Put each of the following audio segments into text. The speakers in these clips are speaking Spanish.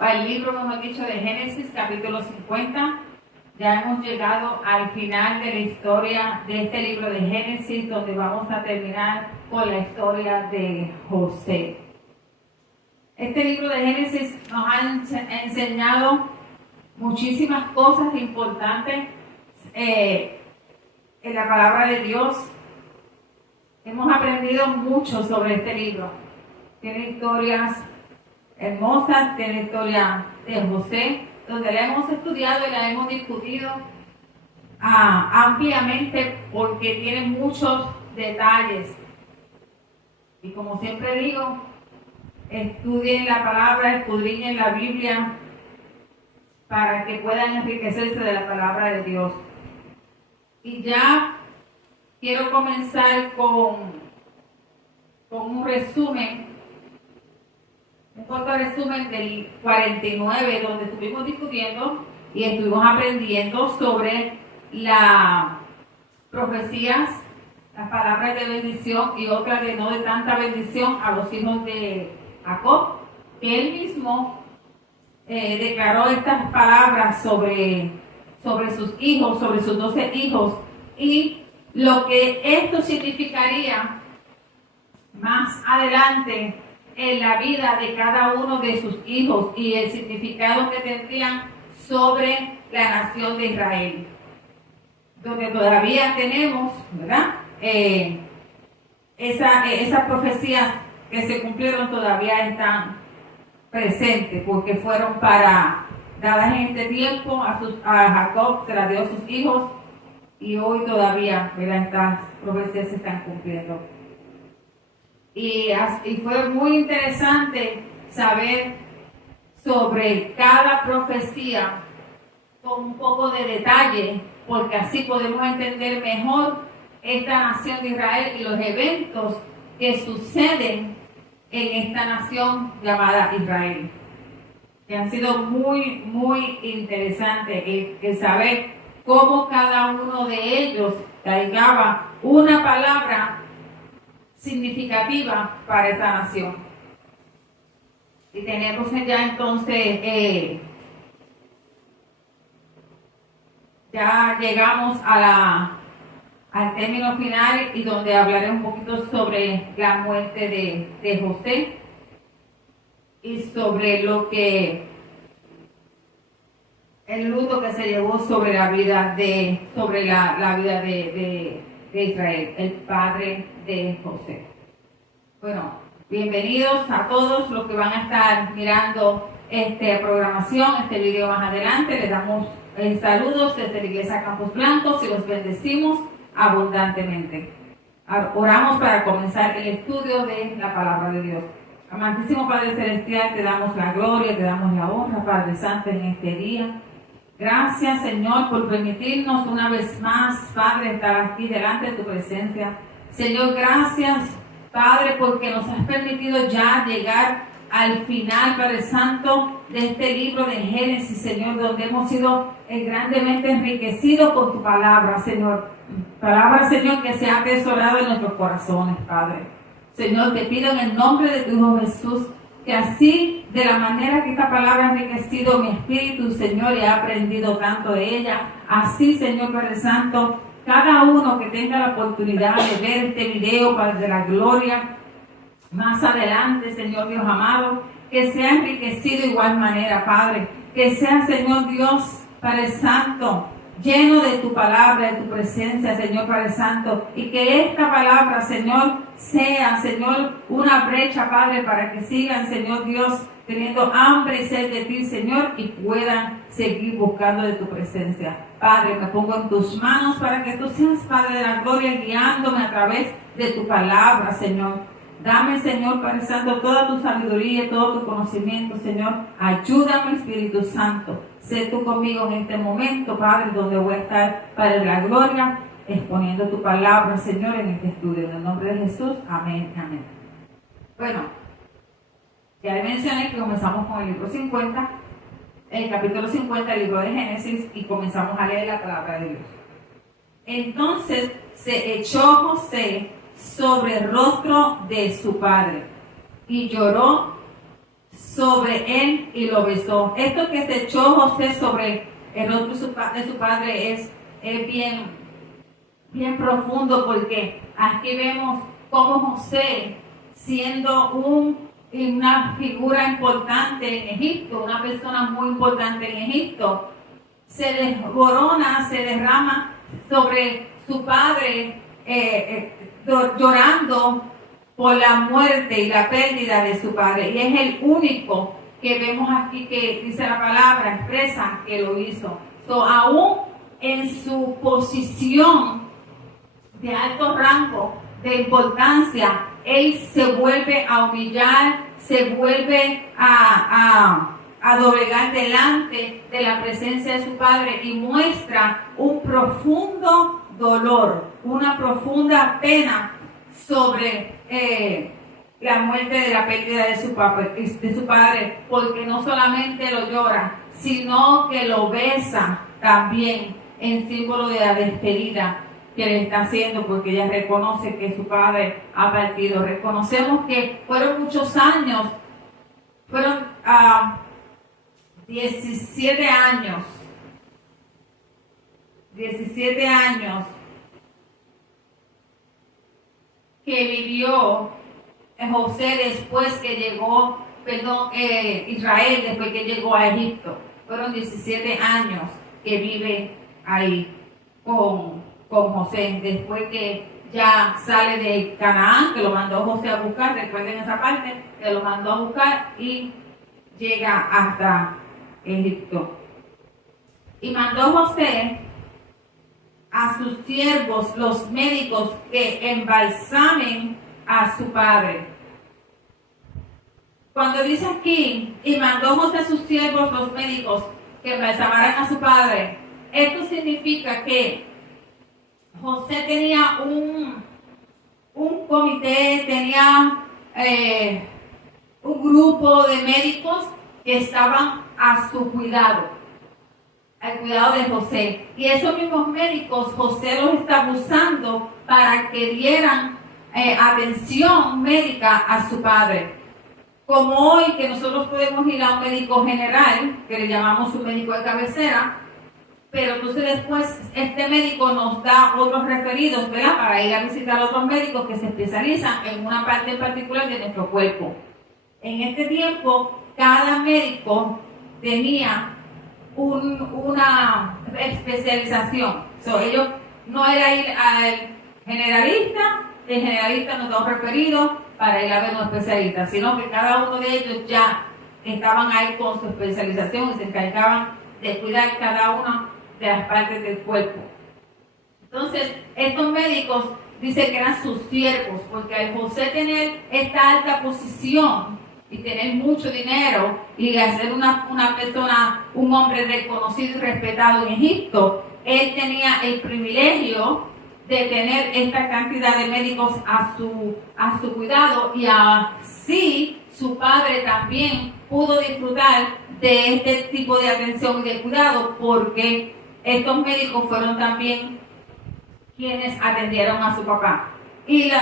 al libro, mejor dicho, de Génesis, capítulo 50. Ya hemos llegado al final de la historia de este libro de Génesis, donde vamos a terminar con la historia de José. Este libro de Génesis nos ha enseñado muchísimas cosas importantes en la palabra de Dios. Hemos aprendido mucho sobre este libro. Tiene historias hermosas, tiene la historia de José, donde la hemos estudiado y la hemos discutido ampliamente porque tiene muchos detalles. Y como siempre digo, estudien la palabra, escudriñen la Biblia para que puedan enriquecerse de la palabra de Dios. Y ya quiero comenzar con un resumen, un corto resumen del 49, donde estuvimos discutiendo y estuvimos aprendiendo sobre las profecías, las palabras de bendición y otras de no de tanta bendición a los hijos de Jacob, que él mismo declaró estas palabras sobre sus hijos, sobre sus 12 hijos, y lo que esto significaría más adelante en la vida de cada uno de sus hijos y el significado que tendrían sobre la nación de Israel, donde todavía tenemos, ¿verdad? Esas profecías que se cumplieron todavía están presentes porque fueron dadas en este tiempo a Jacob, se las dio a sus hijos y hoy todavía, ¿verdad? Estas profecías se están cumpliendo. Y fue muy interesante saber sobre cada profecía con un poco de detalle, porque así podemos entender mejor esta nación de Israel y los eventos que suceden en esta nación llamada Israel. Que han sido muy, muy interesantes el saber cómo cada uno de ellos cargaba una palabra significativa para esa nación. Y tenemos ya entonces, ya llegamos al término final y donde hablaré un poquito sobre la muerte de José y sobre el luto que se llevó sobre la vida de Israel, el padre de José. Bueno, bienvenidos a todos los que van a estar mirando esta programación, este video más adelante. Les damos saludos desde la Iglesia Campos Blancos y los bendecimos abundantemente. Oramos para comenzar el estudio de la palabra de Dios. Amantísimo Padre Celestial, te damos la gloria, te damos la honra, Padre Santo, en este día. Gracias, Señor, por permitirnos una vez más, Padre, estar aquí delante de tu presencia. Señor, gracias, Padre, porque nos has permitido ya llegar al final, Padre Santo, de este libro de Génesis, Señor, donde hemos sido grandemente enriquecidos con tu palabra, Señor. Palabra, Señor, que se ha atesorado en nuestros corazones, Padre. Señor, te pido en el nombre de tu Hijo Jesús, que así, de la manera que esta palabra ha enriquecido mi espíritu, Señor, y he aprendido tanto de ella, así, Señor Padre Santo, cada uno que tenga la oportunidad de ver este video, Padre de la gloria, más adelante, Señor Dios amado, que sea enriquecido de igual manera, Padre, que sea, Señor Dios, Padre Santo, lleno de tu palabra, de tu presencia, Señor Padre Santo, y que esta palabra, Señor, sea, Señor, una brecha, Padre, para que sigan, Señor Dios, teniendo hambre y sed de ti, Señor, y puedan seguir buscando de tu presencia. Padre, me pongo en tus manos para que tú seas, Padre de la gloria, guiándome a través de tu palabra, Señor. Dame, Señor Padre Santo, toda tu sabiduría, todo tu conocimiento, Señor. Ayúdame, Espíritu Santo. Sé tú conmigo en este momento, Padre, donde voy a estar, Padre de la gloria, exponiendo tu palabra, Señor, en este estudio. En el nombre de Jesús, amén, amén. Bueno, ya le mencioné que comenzamos con el libro 50, el capítulo 50 del libro de Génesis, y comenzamos a leer la palabra de Dios. Entonces se echó José sobre el rostro de su padre y lloró sobre él y lo besó. Esto que se echó José sobre el rostro de su padre es bien profundo, porque aquí vemos cómo José, siendo una figura importante en Egipto, una persona muy importante en Egipto, se desborona, se derrama sobre su padre, llorando por la muerte y la pérdida de su padre. Y es el único que vemos aquí que dice la palabra, expresa que lo hizo. Aún en su posición de alto rango, de importancia, él se vuelve a humillar, se vuelve a doblegar delante de la presencia de su padre y muestra un profundo dolor, una profunda pena sobre la muerte, de la pérdida de su padre, porque no solamente lo llora, sino que lo besa también en símbolo de la despedida que le está haciendo, porque ella reconoce que su padre ha partido. Reconocemos que fueron muchos años, fueron 17 años que vivió José después que llegó, Israel después que llegó a Egipto. Fueron 17 años que vive ahí con José, después que ya sale de Canaán, que lo mandó José a buscar, recuerden esa parte, que lo mandó a buscar y llega hasta Egipto. Y mandó José a sus siervos, los médicos, que embalsamen a su padre. Cuando dice aquí, y mandó José a sus siervos, los médicos, que embalsamaran a su padre, esto significa que José tenía un comité, tenía un grupo de médicos que estaban a su cuidado, al cuidado de José. Y esos mismos médicos, José los está usando para que dieran atención médica a su padre. Como hoy que nosotros podemos ir a un médico general, que le llamamos un médico de cabecera, pero entonces después este médico nos da otros referidos, ¿verdad?, para ir a visitar a otros médicos que se especializan en una parte en particular de nuestro cuerpo. En este tiempo, cada médico tenía una especialización. Ellos no era ir al generalista, el generalista nos da un referido para ir a ver un especialista, sino que cada uno de ellos ya estaban ahí con su especialización y se encargaban de cuidar cada una de las partes del cuerpo. Entonces, estos médicos dicen que eran sus siervos, porque al José tener esta alta posición y tener mucho dinero y ser una persona, un hombre reconocido y respetado en Egipto, él tenía el privilegio de tener esta cantidad de médicos a su cuidado, y así su padre también pudo disfrutar de este tipo de atención y de cuidado, porque estos médicos fueron también quienes atendieron a su papá. Y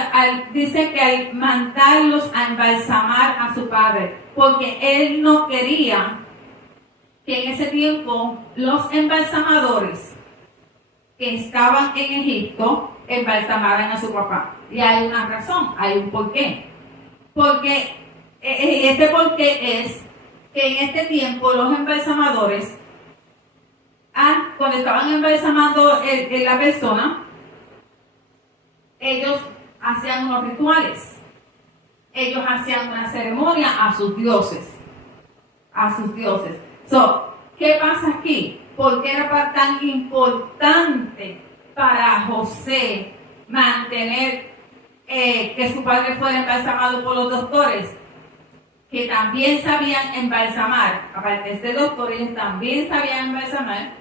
dice que al mandarlos a embalsamar a su padre, porque él no quería que en ese tiempo los embalsamadores que estaban en Egipto embalsamaran a su papá. Y hay una razón, hay un porqué. Porque este porqué es que en este tiempo los embalsamadores, cuando estaban embalsamando la persona, ellos hacían unos rituales, ellos hacían una ceremonia a sus dioses. ¿Qué pasa aquí? ¿Por qué era tan importante para José mantener que su padre fuera embalsamado por los doctores, que también sabían embalsamar? Aparte de ser doctor, ellos también sabían embalsamar,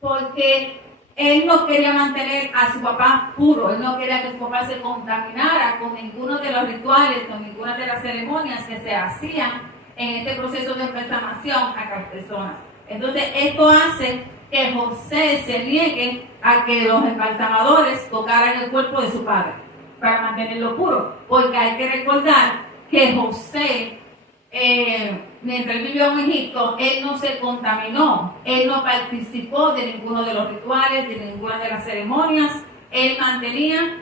porque él no quería mantener a su papá puro, él no quería que su papá se contaminara con ninguno de los rituales, con ninguna de las ceremonias que se hacían en este proceso de embalsamación a cada persona. Entonces, esto hace que José se niegue a que los embalsamadores tocaran el cuerpo de su padre para mantenerlo puro, porque hay que recordar que José mientras él vivió en Egipto, él no se contaminó, él no participó de ninguno de los rituales, de ninguna de las ceremonias, él mantenía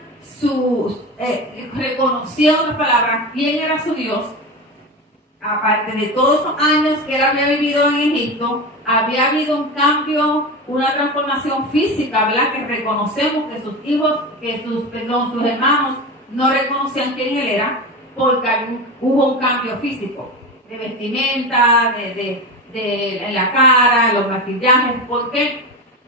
reconocía las palabras, quién era su Dios. Aparte de todos esos años que él había vivido en Egipto, había habido un cambio, una transformación física, ¿verdad? Que reconocemos que sus hijos, sus hermanos no reconocían quién él era, porque hubo un cambio físico, de vestimenta, en la cara, los maquillajes, porque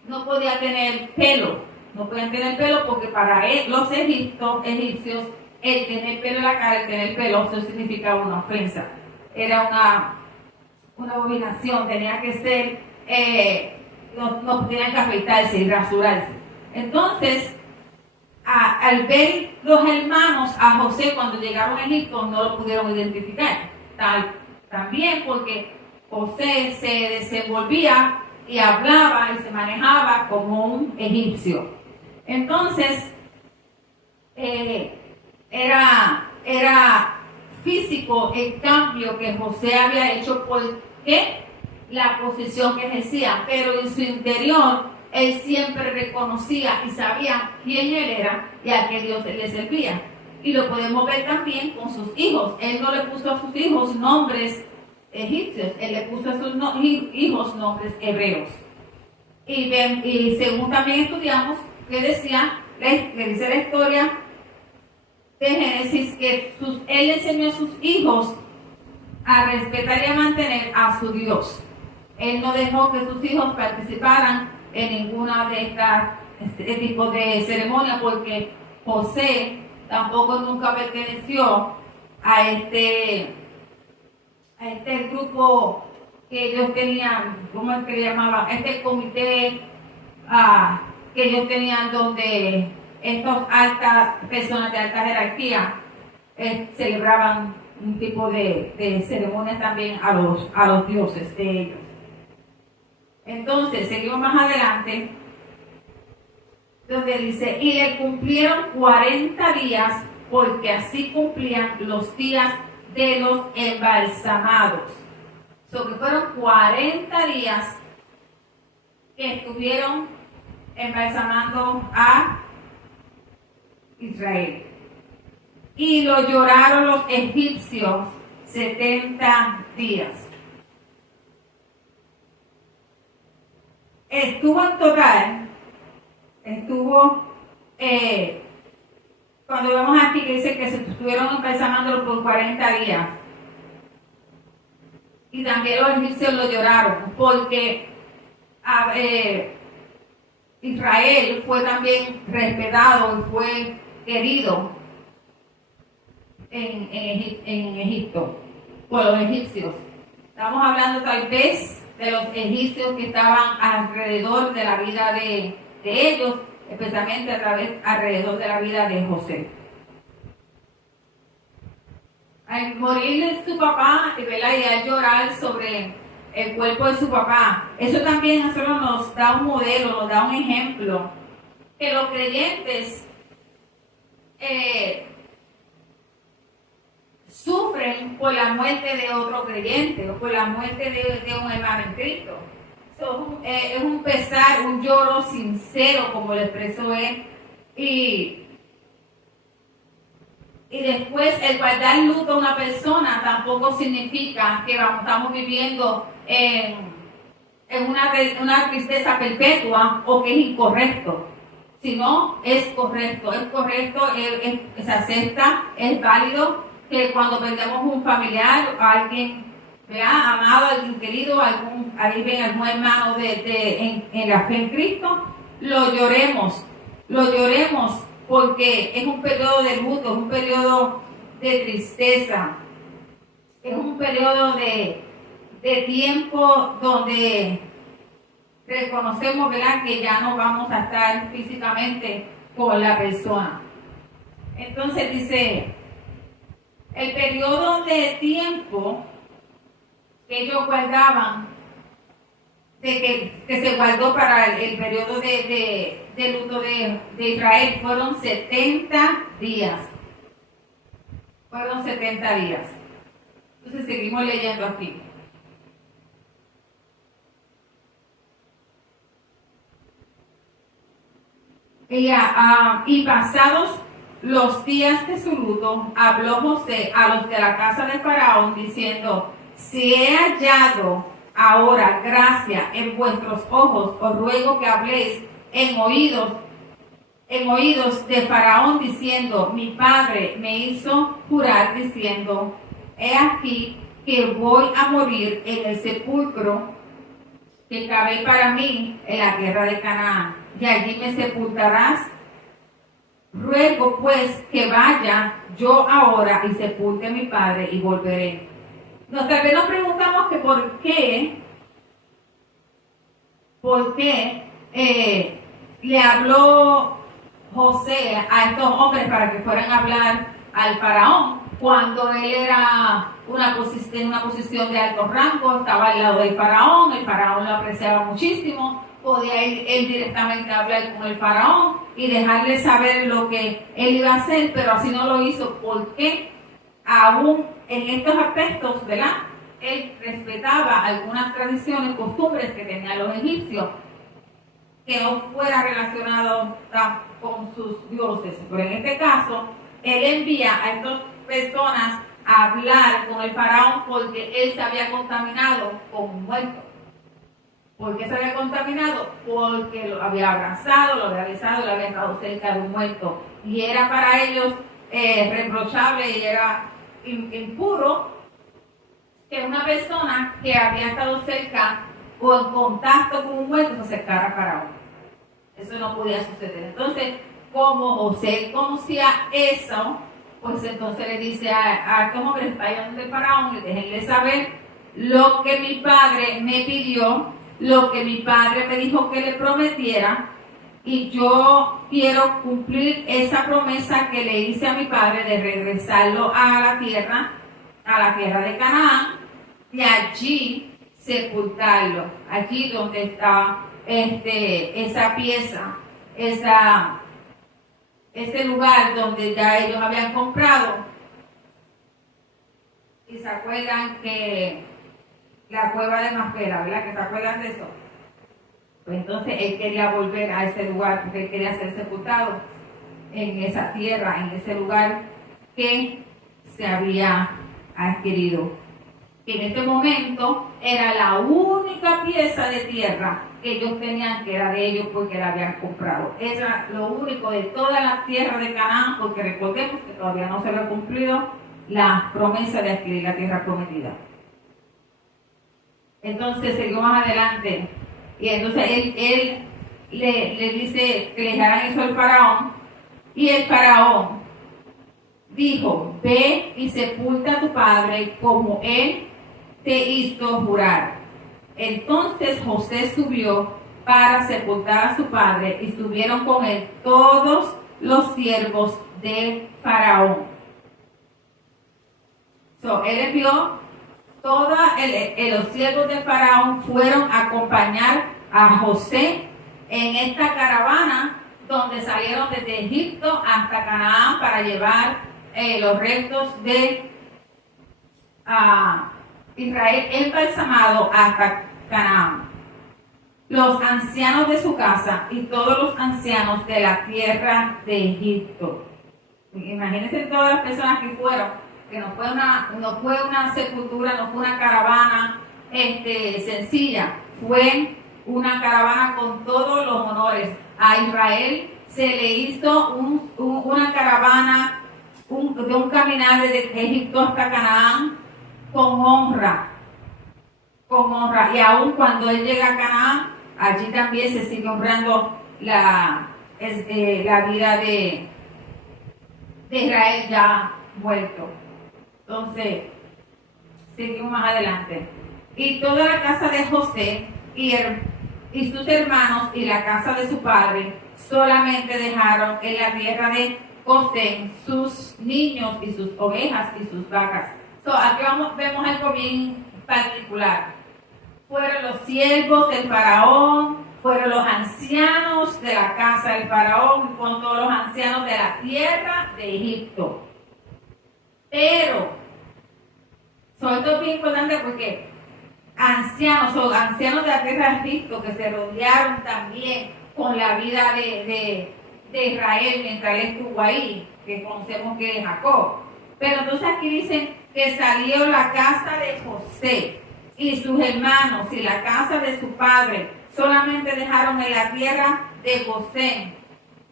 no podía tener pelo, no podían tener pelo porque para los egipcios, el tener pelo en la cara, el tener pelo, eso significaba una ofensa. Era una abominación, tenía que ser, no tenían que afeitarse y rasurarse. Entonces, al ver los hermanos a José cuando llegaron a Egipto, no lo pudieron identificar. También porque José se desenvolvía y hablaba y se manejaba como un egipcio. Entonces, era físico el cambio que José había hecho porque la posición que ejercía, pero en su interior él siempre reconocía y sabía quién él era y a qué Dios le servía. Y lo podemos ver también con sus hijos. Él no le puso a sus hijos nombres egipcios, él le puso a sus hijos nombres hebreos. Y según también estudiamos, que dice la historia de Génesis, que él enseñó a sus hijos a respetar y a mantener a su Dios. Él no dejó que sus hijos participaran en ninguna de este tipo de ceremonias, porque José tampoco nunca perteneció a este grupo que ellos tenían, ¿cómo es que le llamaban? Este comité que ellos tenían, donde estas altas personas de alta jerarquía celebraban un tipo de ceremonias también a los dioses de ellos. Entonces, seguimos más adelante, donde dice, y le cumplieron 40 días, porque así cumplían los días de los embalsamados. Que fueron 40 días que estuvieron embalsamando a Israel. Y lo lloraron los egipcios 70 días. En total, cuando vemos aquí que dice que se estuvieron embalsamándolo por 40 días. Y también los egipcios lo lloraron, porque Israel fue también respetado y fue querido en Egipto por los egipcios. Estamos hablando tal vez de los egipcios que estaban alrededor de la vida de ellos, especialmente alrededor de la vida de José. Al morir su papá, ¿verdad? Y al llorar sobre el cuerpo de su papá, eso también a nosotros nos da un modelo, nos da un ejemplo, que los creyentes sufren por la muerte de otro creyente o por la muerte de un hermano en Cristo. Es un pesar, un lloro sincero, como lo expresó él, y después el guardar luto a una persona tampoco significa que estamos viviendo en una tristeza perpetua o que es incorrecto, sino es correcto, se acepta, es válido que cuando perdemos un familiar o alguien amado, alguien querido, alguien algún hermano en la fe en Cristo, lo lloremos porque es un periodo de luto, es un periodo de tristeza, es un periodo de tiempo donde reconocemos, ¿verdad?, que ya no vamos a estar físicamente con la persona. Entonces dice, el periodo de tiempo que ellos guardaban, que se guardó para el periodo de luto de Israel, fueron 70 días. Fueron 70 días. Entonces seguimos leyendo aquí. Y pasados los días de su luto, habló José a los de la casa de Faraón, diciendo: si he hallado ahora gracia en vuestros ojos, os ruego que habléis en oídos de Faraón, diciendo: mi padre me hizo jurar, diciendo: he aquí que voy a morir en el sepulcro que cavé para mí en la tierra de Canaán, y allí me sepultarás. Ruego pues que vaya yo ahora y sepulte a mi padre y volveré. Tal vez nos preguntamos que por qué le habló José a estos hombres para que fueran a hablar al faraón cuando él era en una posición de alto rango, estaba al lado del faraón, el faraón lo apreciaba muchísimo, podía ir él directamente a hablar con el faraón y dejarle saber lo que él iba a hacer, pero así no lo hizo porque aún en estos aspectos, ¿verdad?, él respetaba algunas tradiciones, costumbres que tenían los egipcios, que no fuera relacionado con sus dioses. Pero en este caso, él envía a estas personas a hablar con el faraón porque él se había contaminado con un muerto. ¿Por qué se había contaminado? Porque lo había abrazado, lo había besado, lo había estado cerca de un muerto. Y era para ellos reprochable y era impuro que una persona que había estado cerca o en contacto con un muerto se acercara a Faraón. Eso no podía suceder. Entonces, como José conocía eso, pues entonces le dice a estos hombres: vayan de Faraón y déjenle saber lo que mi padre me pidió, lo que mi padre me dijo que le prometiera, y yo quiero cumplir esa promesa que le hice a mi padre de regresarlo a la tierra de Canaán, y allí sepultarlo, allí donde está esa pieza, ese lugar donde ya ellos habían comprado. Y se acuerdan que la cueva de Macpela, ¿verdad? ¿Que se acuerdan de eso? Pues entonces él quería volver a ese lugar porque él quería ser sepultado en esa tierra, en ese lugar que se había adquirido. Que en este momento era la única pieza de tierra que ellos tenían, que era de ellos porque la habían comprado. Era lo único de toda la tierra de Canaán, porque recordemos que todavía no se había cumplido la promesa de adquirir la tierra prometida. Entonces seguimos más adelante. Y entonces él le dice que le dejaran eso al faraón. Y el faraón dijo: ve y sepulta a tu padre como él te hizo jurar. Entonces José subió para sepultar a su padre, y subieron con él todos los siervos de Faraón. Él envió los siervos de Faraón, fueron a acompañar a José en esta caravana donde salieron desde Egipto hasta Canaán para llevar los restos de Israel embalsamado hasta Canaán. Los ancianos de su casa y todos los ancianos de la tierra de Egipto. Imagínense todas las personas que fueron, que no fue una sepultura, no fue una caravana sencilla, fue una caravana con todos los honores. A Israel se le hizo una caravana, de un caminar desde Egipto hasta Canaán con honra. Y aún cuando él llega a Canaán, allí también se sigue honrando la vida de Israel ya muerto. Entonces, seguimos más adelante. Y toda la casa de José y sus hermanos y la casa de su padre solamente dejaron en la tierra de Gosén sus niños y sus ovejas y sus vacas. Aquí vemos algo bien particular. Fueron los siervos del faraón, fueron los ancianos de la casa del faraón, y con todos los ancianos de la tierra de Egipto. Pero, Esto es bien importante porque ancianos de la tierra de Egipto que se rodearon también con la vida de Israel mientras él estuvo ahí, que conocemos que es Jacob. Pero entonces aquí dicen que salió la casa de José y sus hermanos y la casa de su padre, solamente dejaron en la tierra de Gosén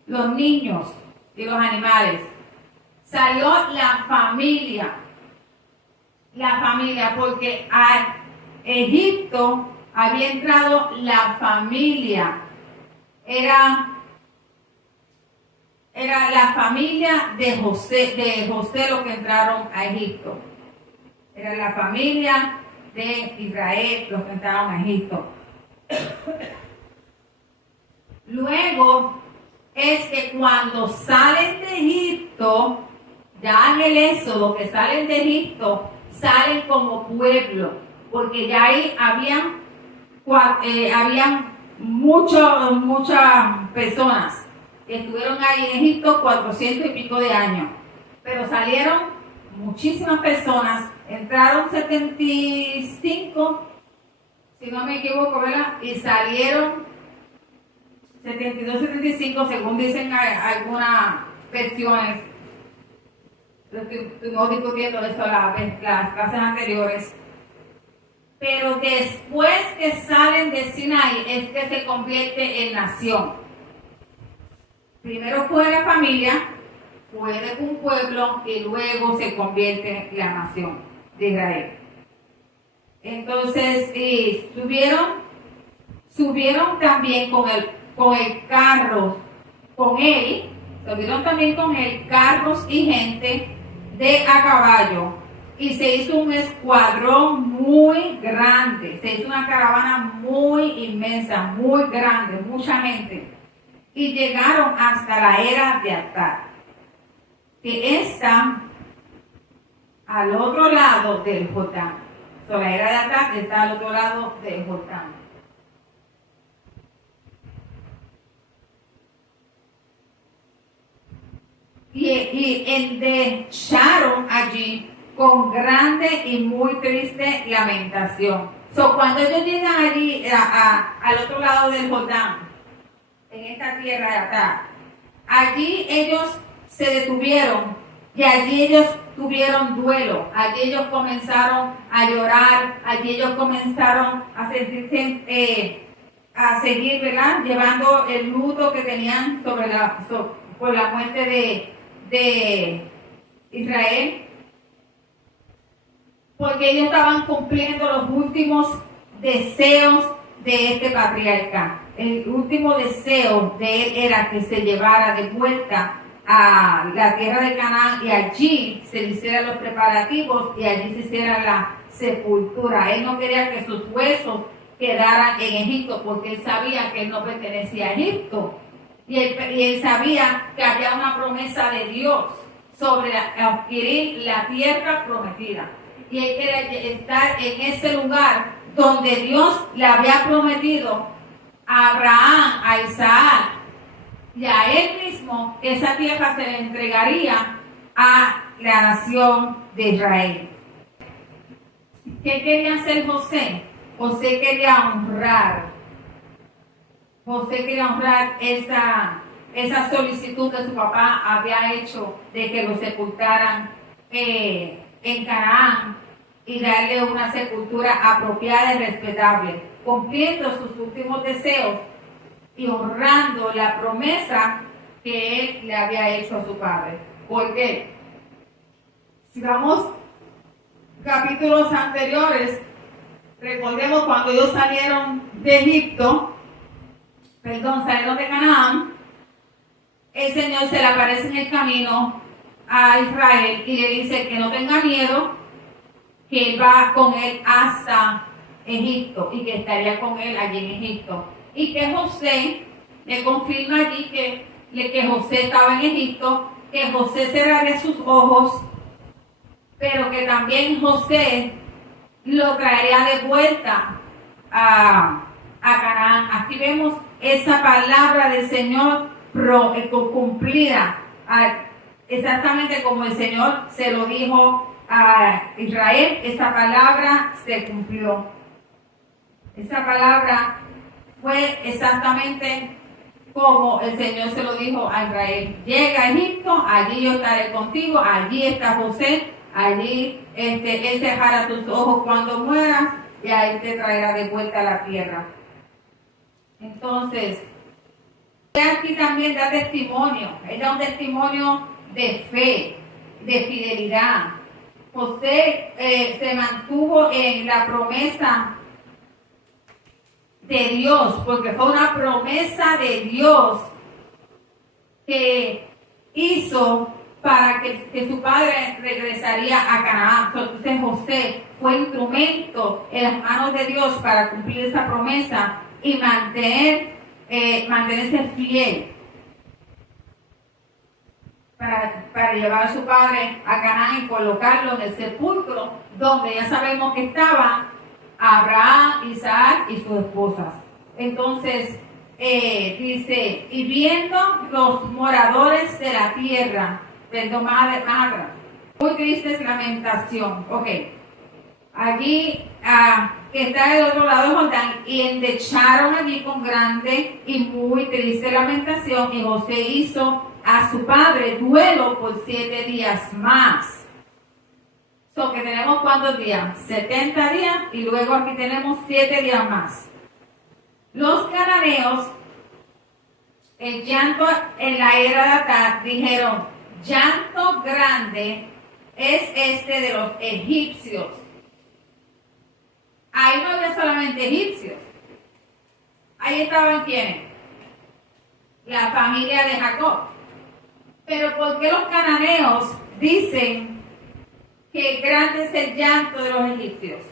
los niños y los animales. Salió la familia, porque a Egipto había entrado la familia, era la familia de José los que entraron a Egipto. Era la familia de Israel los que entraron a Egipto. Luego es que cuando salen de Egipto, ya en el Éxodo, que salen de Egipto, salen como pueblo, porque ya ahí habían muchas personas que estuvieron ahí en Egipto 400 y pico de años, pero salieron muchísimas personas, entraron 75, si no me equivoco, ¿verdad? Y salieron 72, 75, según dicen algunas versiones. Estuvimos discutiendo eso las clases anteriores. Pero después que salen de Sinaí es que se convierte en nación. Primero fue la familia, fue de un pueblo y luego se convierte en la nación de Israel. Entonces, subieron también con el carro, subieron también con él carros y gente de a caballo. Y se hizo un escuadrón muy grande, se hizo una caravana muy inmensa, muy grande, mucha gente. Y llegaron hasta la era de Atad, que está al otro lado del Jordán. La era de Atad está al otro lado del Jordán. Y endecharon allí con grande y muy triste lamentación. Cuando ellos llegan allí al otro lado del Jordán, en esta tierra de Atad, allí ellos se detuvieron y allí ellos tuvieron duelo, allí ellos comenzaron a llorar, allí ellos comenzaron a sentirse, a seguir, ¿verdad?, llevando el luto que tenían por la muerte de Israel, porque ellos estaban cumpliendo los últimos deseos de este patriarca. El último deseo de él era que se llevara de vuelta a la tierra de Canaán y allí se le hicieran los preparativos y allí se hiciera la sepultura. Él no quería que sus huesos quedaran en Egipto porque él sabía que él no pertenecía a Egipto. Y él sabía que había una promesa de Dios sobre adquirir la tierra prometida. Y él quería estar en ese lugar donde Dios le había prometido a Abraham, a Isaac y a él mismo, que esa tierra se le entregaría a la nación de Israel. ¿Qué quería hacer José? José quería honrar esa solicitud que su papá había hecho de que lo sepultaran en Canaán y darle una sepultura apropiada y respetable, cumpliendo sus últimos deseos y honrando la promesa que él le había hecho a su padre. ¿Por qué? Si vamos capítulos anteriores, recordemos cuando ellos salieron de Canaán, el Señor se le aparece en el camino a Israel y le dice que no tenga miedo, que él va con él hasta Egipto y que estaría con él allí en Egipto. Y que José le confirma allí que José estaba en Egipto, que José cerraría sus ojos, pero que también José lo traería de vuelta a Canaán. Aquí vemos esa palabra del Señor cumplida, exactamente como el Señor se lo dijo a Israel, esa palabra se cumplió. Esa palabra fue exactamente como el Señor se lo dijo a Israel. Llega a Egipto, allí yo estaré contigo, allí está José, allí Él cerrará tus ojos cuando mueras y ahí te traerá de vuelta a la tierra. Entonces, aquí también da testimonio, él da un testimonio de fe, de fidelidad. José se mantuvo en la promesa de Dios, porque fue una promesa de Dios que hizo para que su padre regresaría a Canaán. Entonces José fue instrumento en las manos de Dios para cumplir esa promesa y mantenerse fiel para llevar a su padre a Canaán y colocarlo en el sepulcro donde ya sabemos que estaban Abraham, Isaac y sus esposas. Entonces dice, y viendo los moradores de la tierra, perdón, más atrás, muy triste es lamentación. Ok, allí que está del otro lado de Jordán, y endecharon allí con grande y muy triste lamentación, y José hizo a su padre duelo por 7 días más. So que tenemos ¿cuántos días? 70 días, y luego aquí tenemos 7 días más. Los cananeos, el llanto en la era de Atad, dijeron, llanto grande es este de los egipcios. Ahí no había solamente egipcios. Ahí estaban ¿quiénes? La familia de Jacob. Pero ¿por qué los cananeos dicen que grande es el llanto de los egipcios?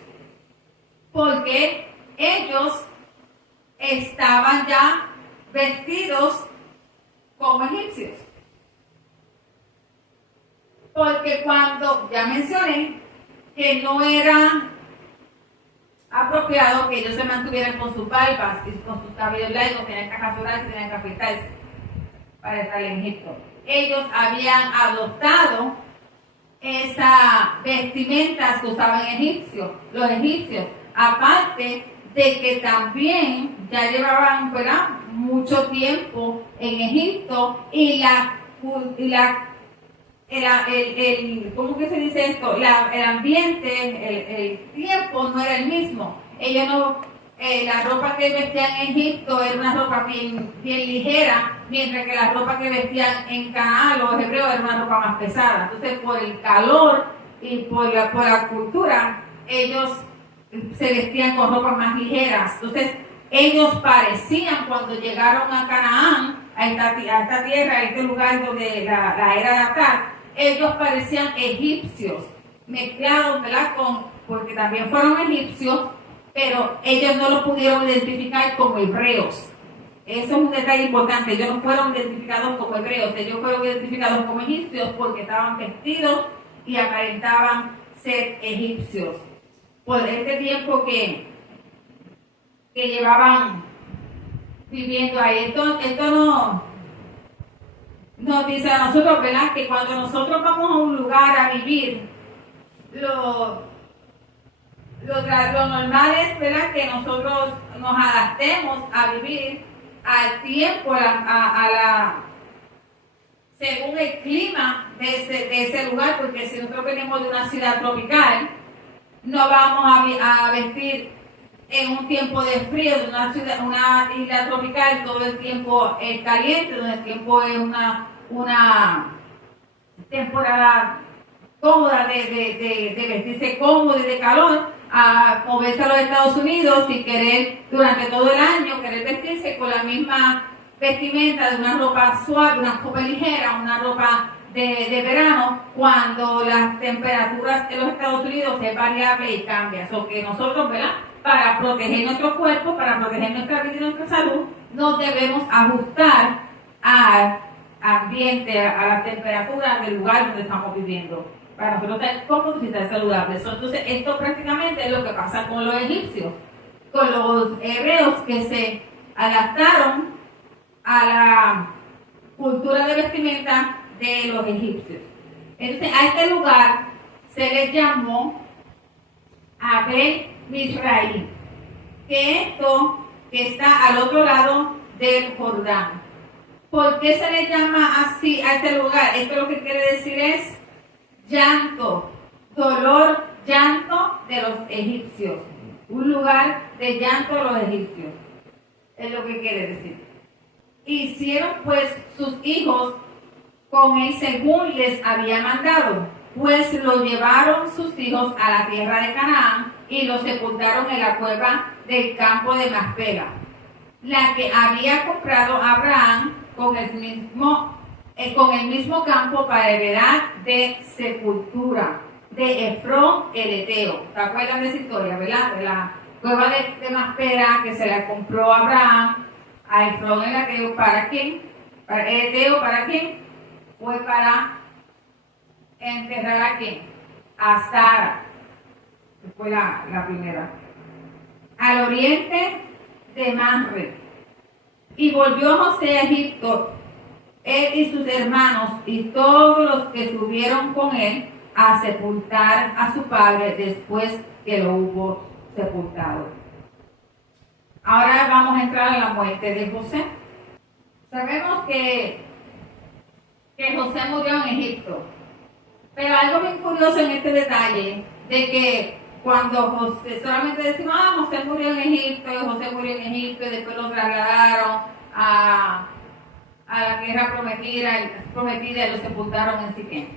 Porque ellos estaban ya vestidos como egipcios. Porque cuando, ya mencioné, que no era apropiado que ellos se mantuvieran con sus barbas y con sus cabellos largos, tenían que rasurarse, tenían que afeitarse para estar en Egipto. Ellos habían adoptado esa vestimenta que usaban los egipcios, aparte de que también ya llevaban, ¿verdad?, mucho tiempo en Egipto y ¿cómo que se dice esto? El ambiente, el tiempo no era el mismo. Ellos no, la ropa que vestían en Egipto era una ropa bien ligera, mientras que la ropa que vestían en Canaán, los hebreos, era una ropa más pesada. Entonces, por el calor y por la cultura, ellos se vestían con ropas más ligeras. Entonces, ellos parecían, cuando llegaron a Canaán, a esta tierra, a este lugar donde la era de Atad, ellos parecían egipcios, mezclados, ¿verdad?, porque también fueron egipcios, pero ellos no lo pudieron identificar como hebreos. Eso es un detalle importante. Ellos no fueron identificados como hebreos, ellos fueron identificados como egipcios porque estaban vestidos y aparentaban ser egipcios. Por este tiempo que llevaban viviendo ahí. Esto nos dice a nosotros, ¿verdad?, que cuando nosotros vamos a un lugar a vivir, lo normal es, ¿verdad?, que nosotros nos adaptemos a vivir al tiempo, según el clima de ese lugar, porque si nosotros venimos de una ciudad tropical, no vamos a vestir en un tiempo de frío, de una isla tropical, todo el tiempo es caliente, donde el tiempo es una temporada cómoda de vestirse cómodo y de calor, a moverse a los Estados Unidos y querer durante todo el año, querer vestirse con la misma vestimenta de una ropa suave, una ropa ligera, una ropa de verano, cuando las temperaturas en los Estados Unidos es variable y cambia. So que nosotros, ¿verdad?, para proteger nuestro cuerpo, para proteger nuestra vida y nuestra salud, nos debemos ajustar al ambiente, a la temperatura del lugar donde estamos viviendo, para nosotros estar cómodos y estar saludables. Entonces, esto prácticamente es lo que pasa con los egipcios, con los hebreos que se adaptaron a la cultura de vestimenta de los egipcios. Entonces, a este lugar se les llamó Abel Mizraim, que esto que está al otro lado del Jordán. ¿Por qué se le llama así a este lugar? Esto lo que quiere decir es llanto, dolor, llanto de los egipcios. Un lugar de llanto de los egipcios. Es lo que quiere decir. Hicieron pues sus hijos con él según les había mandado, pues lo llevaron sus hijos a la tierra de Canaán y lo sepultaron en la cueva del campo de Macpela, la que había comprado Abraham con el mismo campo para heredad de sepultura de Efrón el Eteo. ¿Se acuerdan de esa historia, verdad? De la cueva de Macpela que se la compró Abraham a Efrón el Eteo. ¿Para quién? ¿Para el Eteo? ¿Para quién? Fue para enterrar a quién? A Sara. Fue la primera. Al oriente de Manre. Y volvió José a Egipto, él y sus hermanos y todos los que subieron con él a sepultar a su padre después que lo hubo sepultado. Ahora vamos a entrar a la muerte de José. Sabemos que José murió en Egipto, pero algo bien curioso en este detalle, de que cuando José, solamente decimos, José murió en Egipto, y después lo trasladaron a la tierra prometida y lo sepultaron en Siquem.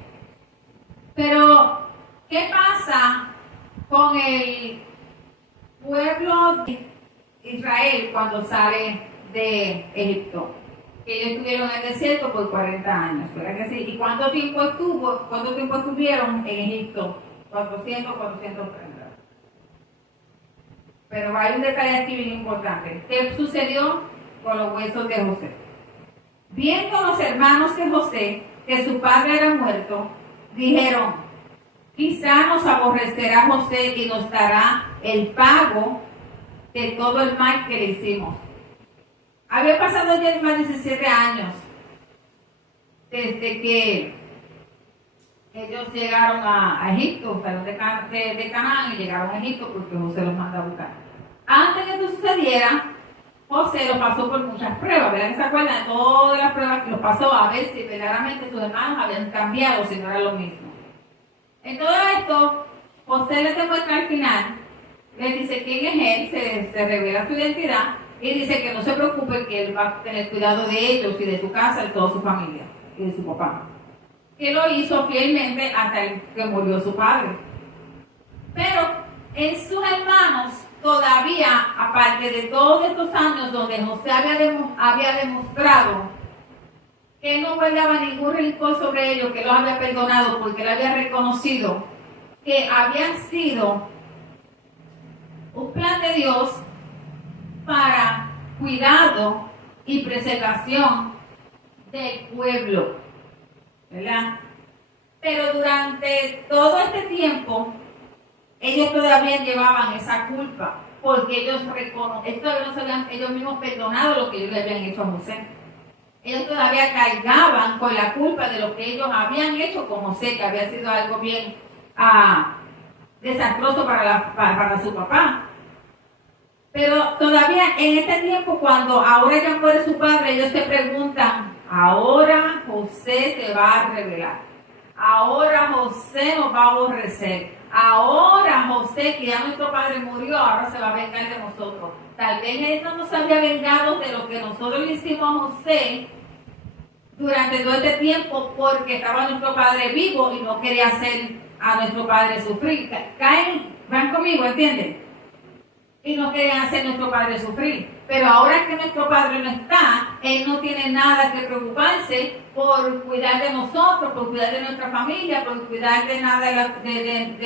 Pero, ¿qué pasa con el pueblo de Israel cuando sale de Egipto? Que ellos estuvieron en el desierto por 40 años, ¿verdad que sí? ¿Y cuánto tiempo estuvieron en Egipto? 430. Pero hay un detalle aquí bien importante. ¿Qué sucedió con los huesos de José? Viendo los hermanos de José que su padre era muerto, dijeron, quizá nos aborrecerá José y nos dará el pago de todo el mal que le hicimos. Había pasado ya más de 17 años desde que ellos llegaron a Egipto, salieron de Canaán y llegaron a Egipto porque José los manda a buscar. Antes de que esto sucediera, José lo pasó por muchas pruebas, ¿verdad? ¿Se acuerdan de todas las pruebas que los pasó? A ver si verdaderamente sus hermanos habían cambiado, si no era lo mismo. En todo esto, José les demuestra al final, les dice quién es él, se revela su identidad y dice que no se preocupe, que él va a tener cuidado de ellos y de su casa y de toda su familia y de su papá. Que lo hizo fielmente hasta que murió su padre. Pero en sus hermanos, todavía, aparte de todos estos años donde José había demostrado que él no guardaba ningún rencor sobre ellos, que los había perdonado porque él había reconocido que habían sido un plan de Dios para cuidado y preservación del pueblo, ¿verdad? Pero durante todo este tiempo, ellos todavía llevaban esa culpa, porque ellos no se habían ellos mismos perdonado lo que ellos le habían hecho a José. Ellos todavía cargaban con la culpa de lo que ellos habían hecho con José, que había sido algo bien desastroso para su papá. Pero todavía en este tiempo, cuando ahora ya muere su padre, ellos se preguntan, ahora José se va a rebelar, ahora José nos va a aborrecer, ahora José, que ya nuestro padre murió, ahora se va a vengar de nosotros. Tal vez él no nos había vengado de lo que nosotros le hicimos a José durante todo este tiempo, porque estaba nuestro padre vivo y no quería hacer a nuestro padre sufrir. Van conmigo, ¿entienden? Y no querían hacer a nuestro padre sufrir. Pero ahora que nuestro padre no está, él no tiene nada que preocuparse por cuidar de nosotros, por cuidar de nuestra familia, por cuidar de nada de lo que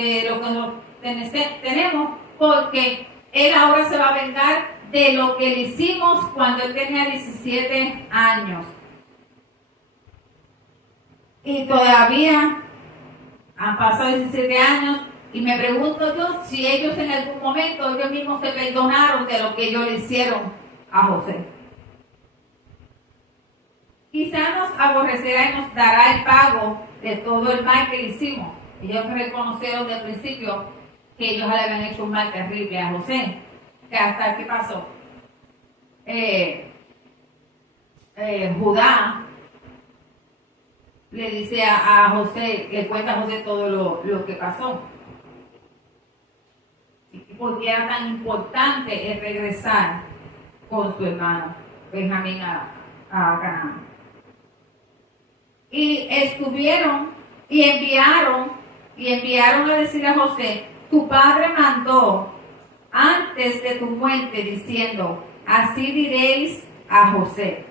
tenemos, porque él ahora se va a vengar de lo que le hicimos cuando él tenía 17 años. Y todavía han pasado 17 años y me pregunto yo si ellos en algún momento ellos mismos se perdonaron de lo que ellos le hicieron a José. Quizá nos aborrecerá y nos dará el pago de todo el mal que le hicimos. Ellos reconocieron de principio que ellos le habían hecho un mal terrible a José. Que hasta ¿qué pasó? Judá le dice a José, le cuenta a José todo lo que pasó. Porque era tan importante el regresar con su hermano Benjamín a Canaán. Y estuvieron y enviaron a decir a José: tu padre mandó antes de tu muerte diciendo, así diréis a José,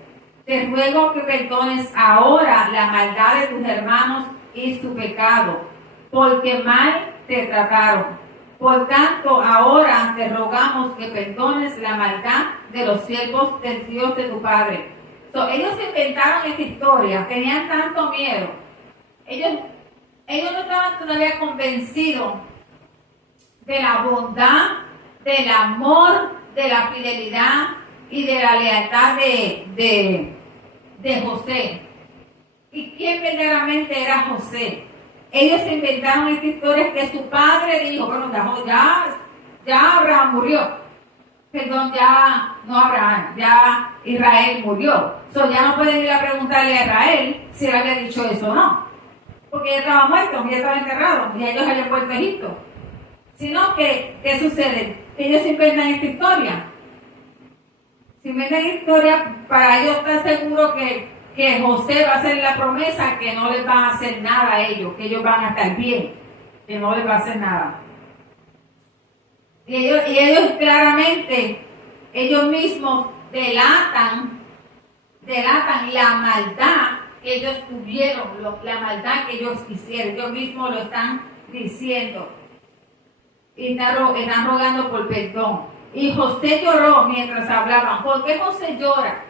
te ruego que perdones ahora la maldad de tus hermanos y su pecado, porque mal te trataron. Por tanto, ahora te rogamos que perdones la maldad de los siervos del Dios de tu padre. Ellos inventaron esta historia, tenían tanto miedo. Ellos no estaban todavía convencidos de la bondad, del amor, de la fidelidad y de la lealtad de José. ¿Y quién verdaderamente era José? Ellos inventaron esta historia que su padre dijo, bueno, ya Abraham murió. Perdón, ya no Abraham, ya Israel murió. Ya no pueden ir a preguntarle a Israel si él había dicho eso o no. Porque ya estaba muerto, ya estaba enterrado, y ellos habían vuelto a Egipto. Sino que, ¿qué sucede? Ellos inventan esta historia. Se inventan esta historia para ellos estar seguros que José va a hacer la promesa que no les va a hacer nada a ellos, que ellos van a estar bien, que no les va a hacer nada. Y ellos claramente, ellos mismos delatan la maldad que ellos tuvieron, la maldad que ellos hicieron. Ellos mismos lo están diciendo. Y están rogando por perdón. Y José lloró mientras hablaban. ¿Por qué José llora?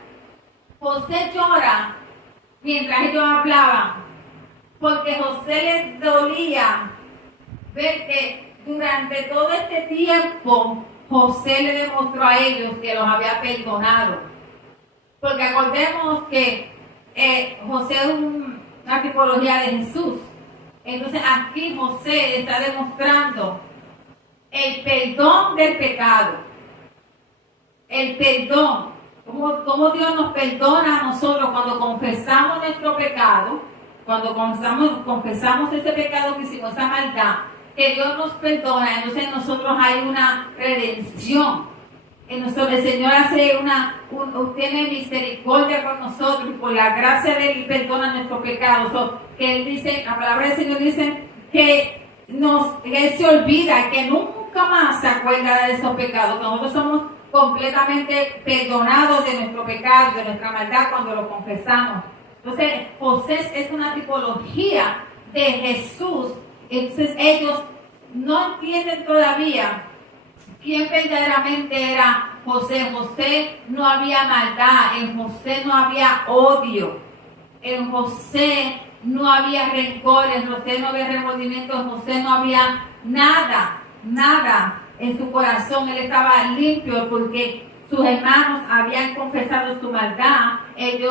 José llora mientras ellos hablaban, porque José les dolía ver que durante todo este tiempo José le demostró a ellos que los había perdonado. Porque acordemos que José es una tipología de Jesús. Entonces aquí José está demostrando el perdón del pecado. El perdón. Cómo Dios nos perdona a nosotros cuando confesamos nuestro pecado, cuando confesamos ese pecado que hicimos, esa maldad, que Dios nos perdona. Entonces en nosotros hay una redención. El Señor tiene misericordia con nosotros y por la gracia de Él perdona nuestros pecados. Que Él dice, la palabra del Señor dice que Él se olvida, que nunca más se acuerda de esos pecados, que nosotros somos completamente perdonados de nuestro pecado, de nuestra maldad cuando lo confesamos. Entonces, José es una tipología de Jesús. Entonces, ellos no entienden todavía quién verdaderamente era José. José no había maldad, en José no había odio, en José no había rencor, en José no había remordimiento, en José no había nada en su corazón. Él estaba limpio porque sus hermanos habían confesado su maldad. Él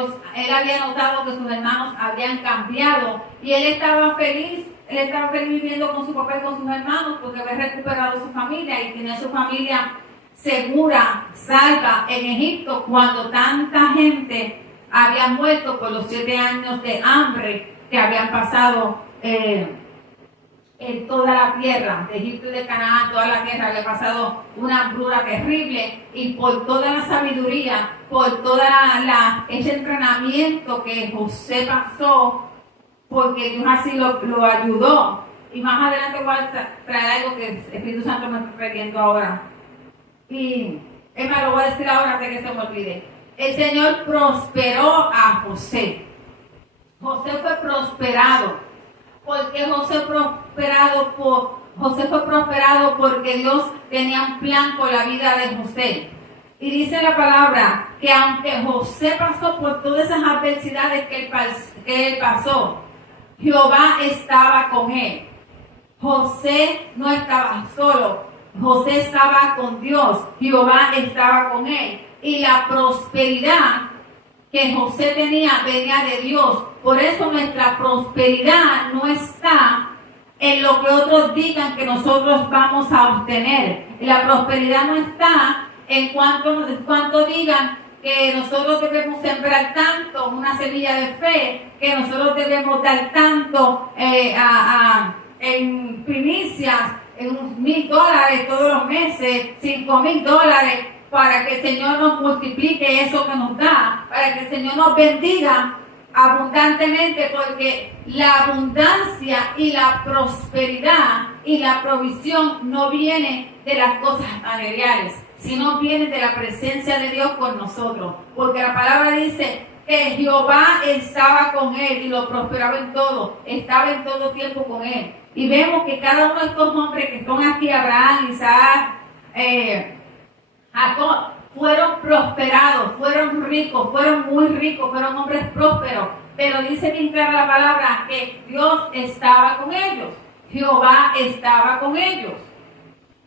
había notado que sus hermanos habían cambiado y él estaba feliz. Él estaba feliz viviendo con su papá y con sus hermanos porque había recuperado su familia y tenía su familia segura, salva en Egipto, cuando tanta gente había muerto por los 7 años de hambre que habían pasado en toda la tierra, de Egipto y de Canaán. Toda la tierra había pasado una hambruna terrible, y por toda la sabiduría, por toda ese entrenamiento que José pasó, porque Dios así lo ayudó. Y más adelante voy a traer algo que el Espíritu Santo me está trayendo ahora. Y es más, lo voy a decir ahora antes que se me olvide. El Señor prosperó a José. José fue prosperado. Porque José fue prosperado porque Dios tenía un plan con la vida de José. Y dice la palabra que aunque José pasó por todas esas adversidades que él pasó, Jehová estaba con él. José no estaba solo, José estaba con Dios, Jehová estaba con él. Y la prosperidad que José tenía venía de Dios. Por eso nuestra prosperidad no está en lo que otros digan que nosotros vamos a obtener. Y la prosperidad no está en cuanto digan que nosotros debemos sembrar tanto, una semilla de fe, que nosotros debemos dar tanto en primicias, en $1,000 todos los meses, $5,000, para que el Señor nos multiplique eso que nos da, para que el Señor nos bendiga abundantemente, porque la abundancia y la prosperidad y la provisión no viene de las cosas materiales, sino viene de la presencia de Dios con nosotros, porque la palabra dice que Jehová estaba con él y lo prosperaba en todo, estaba en todo tiempo con él. Y vemos que cada uno de estos hombres que están aquí, Abraham, Isaac, Jacob, fueron prosperados, fueron ricos, fueron muy ricos, fueron hombres prósperos. Pero dice bien clara la palabra que Dios estaba con ellos, Jehová estaba con ellos.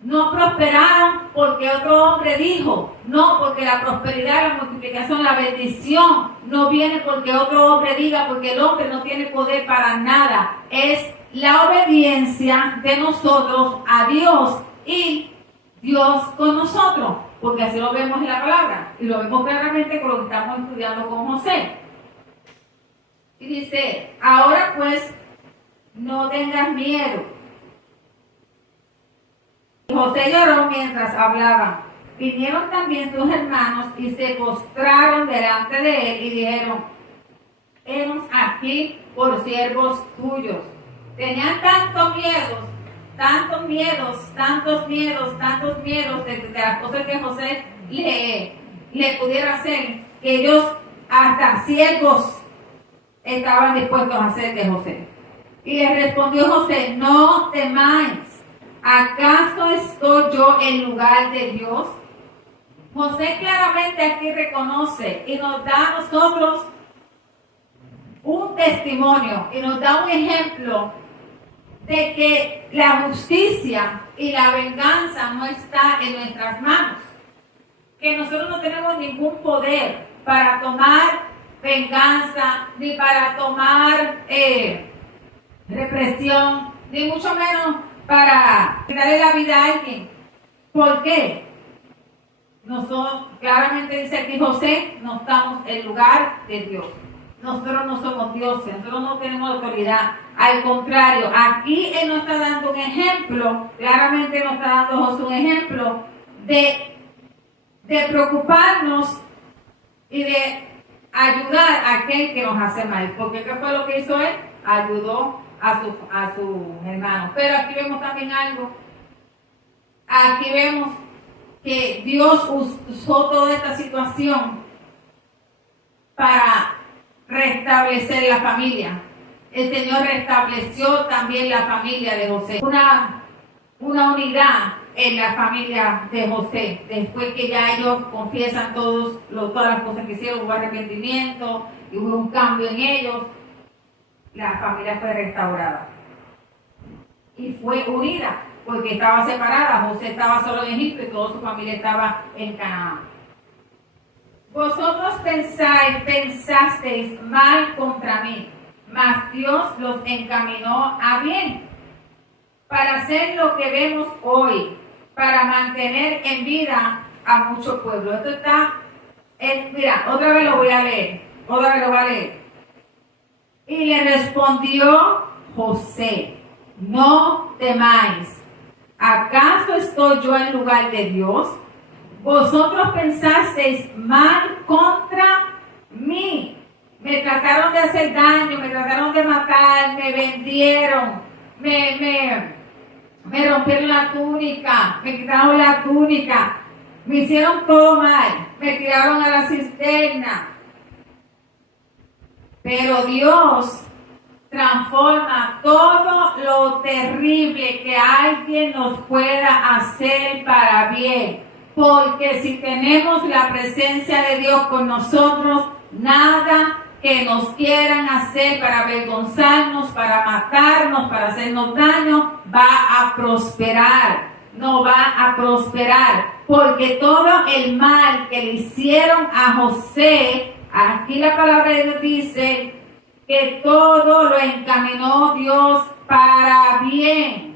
No prosperaron porque otro hombre dijo, no, porque la prosperidad, la multiplicación, la bendición no viene porque otro hombre diga, porque el hombre no tiene poder para nada. Es la obediencia de nosotros a Dios y Dios con nosotros, porque así lo vemos en la palabra y lo vemos claramente con lo que estamos estudiando con José. Y dice, ahora pues no tengas miedo. José lloró mientras hablaban. Vinieron también sus hermanos y se postraron delante de él y dijeron, hemos aquí por siervos tuyos. Tenían tantos miedos de las cosas que José le pudiera hacer, que ellos hasta siervos estaban dispuestos a hacer de José. Y le respondió José, no temáis. ¿Acaso estoy yo en lugar de Dios? José claramente aquí reconoce y nos da a nosotros un testimonio y nos da un ejemplo de que la justicia y la venganza no está en nuestras manos. Que nosotros no tenemos ningún poder para tomar venganza, ni para tomar represión, ni mucho menos para quitarle la vida a alguien. ¿Por qué? Nosotros, claramente dice aquí José, no estamos en lugar de Dios. Nosotros no somos dioses, nosotros no tenemos autoridad. Al contrario, aquí él nos está dando un ejemplo, claramente nos está dando José un ejemplo de preocuparnos y de ayudar a aquel que nos hace mal. Porque ¿qué fue lo que hizo él? Ayudó a sus hermanos. Pero aquí vemos también algo. Aquí vemos que Dios usó toda esta situación para restablecer la familia. El Señor restableció también la familia de José. Una unidad en la familia de José. Después que ya ellos confiesan todas las cosas que hicieron, hubo arrepentimiento y hubo un cambio en ellos, la familia fue restaurada. Y fue unida, porque estaba separada. José estaba solo en Egipto y toda su familia estaba en Canaán. Vosotros pensasteis mal contra mí, mas Dios los encaminó a bien, para hacer lo que vemos hoy, para mantener en vida a mucho pueblo. Esto está, mira, otra vez lo voy a leer. Y le respondió José, no temáis. ¿Acaso estoy yo en lugar de Dios? Vosotros pensasteis mal contra mí. Me trataron de hacer daño, me trataron de matar, me vendieron, me rompieron la túnica, me quitaron la túnica, me hicieron todo mal, me tiraron a la cisterna. Pero Dios transforma todo lo terrible que alguien nos pueda hacer para bien. Porque si tenemos la presencia de Dios con nosotros, nada que nos quieran hacer para avergonzarnos, para matarnos, para hacernos daño, va a prosperar. No va a prosperar. Porque todo el mal que le hicieron a José, aquí la palabra de Dios dice que todo lo encaminó Dios para bien,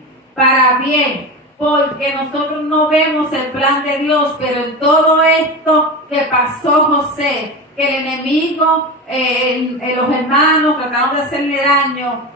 porque nosotros no vemos el plan de Dios, pero en todo esto que pasó José, que el enemigo, los hermanos trataron de hacerle daño,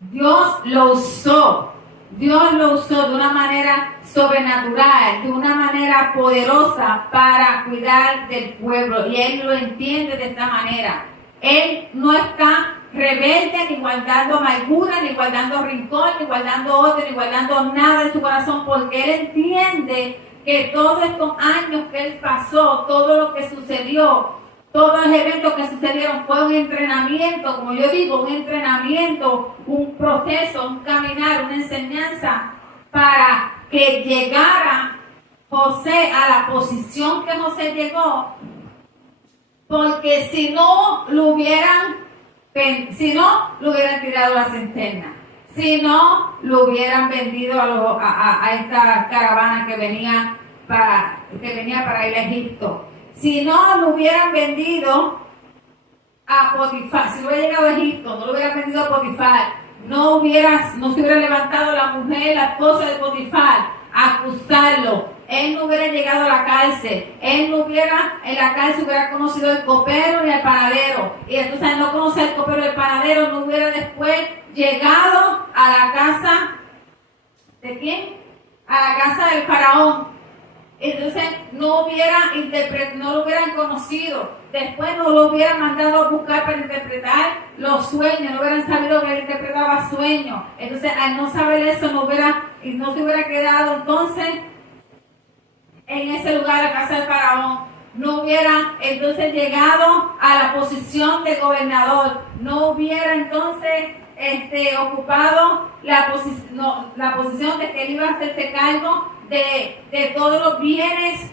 Dios lo usó de una manera sobrenatural, de una manera poderosa para cuidar del pueblo, y Él lo entiende de esta manera. Él no está rebelde, ni guardando amargura, ni guardando rincón, ni guardando odio, ni guardando nada en su corazón, porque Él entiende que todos estos años que Él pasó, todo lo que sucedió, todos los eventos que sucedieron fue un entrenamiento, como yo digo, un entrenamiento, un proceso, un caminar, una enseñanza para que llegara José a la posición que José llegó, porque si no lo hubieran tirado la centena, si no lo hubieran vendido a esta caravana que venía para ir a Egipto. Si no lo hubieran vendido a Potifar, si no hubiera llegado a Egipto, no lo hubieran vendido a Potifar, no se hubiera levantado la mujer, la esposa de Potifar, a acusarlo. Él no hubiera llegado a la cárcel. En la cárcel hubiera conocido el copero y el panadero. Y entonces al no conocer el copero y el panadero, no hubiera después llegado a la casa, ¿de quién? A la casa del faraón. Entonces no lo hubieran conocido, después no lo hubieran mandado a buscar para interpretar los sueños, no hubieran sabido que él interpretaba sueños. Entonces al no saber eso no se hubiera quedado entonces en ese lugar, la casa del faraón. No hubiera entonces llegado a la posición de gobernador, no hubiera entonces ocupado la posición de que él iba a hacerse cargo de todos los bienes